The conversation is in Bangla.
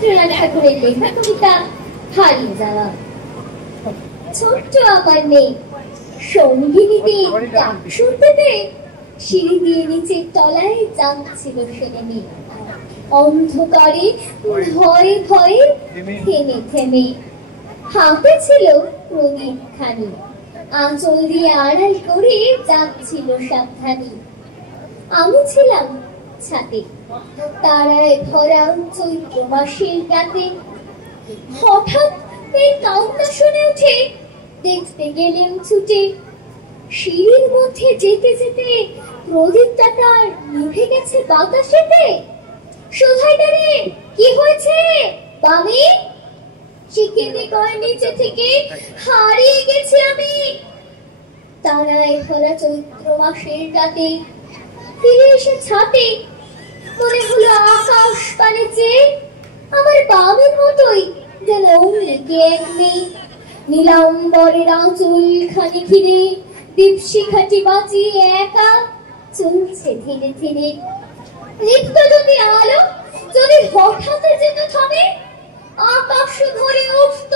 রবীন্দ্রনাথ ঠাকুরের লেখা কবিতা হারিয়ে যাওয়া। ছোট্ট আমার মেয়ে সঙ্গিনীতে ডাক শুনতে পেয়ে সিঁড়ি দিয়ে নিচের তলায় যাচ্ছিল সে নেমে, অন্ধকারে ভয়ে ভয়ে থেমে থেমে। হাতে ছিল প্রদীপ খানি, আঁচল দিয়ে আড়াল করে যাচ্ছিল সাবধানে। আমি ছিলাম ছাদে, তারায় ভরা চৈত্র মাসের রাতে। হঠাৎ এই কান্না শুনে উঠে দেখতে গেলেন ছুটে। সিঁড়ির মধ্যে যেতে যেতে প্রদীপটা তার নিভে গেছে বাতাসেতে। সুধাইটারে কি হয়েছে বামি? চিকেনে কয় নিচে থেকে হারিয়ে গেছি আমি। তারায় ভরা চৈত্র মাসের রাতে ফিরে এসে ছাতে মনে হলো আকাশ পানে চেয়ে আমার বামের মতোই যেন অমলিকে এক মেয়ে। নীলাম্বরের আঁচল খানি ঘিরে দীপশিখাটি বাঁচিয়ে একা চলছে ধীরে ধীরে। লিপ্ত যদি আলো যদি হঠাৎ যেন থামে, আকাশ ধরে উঠতে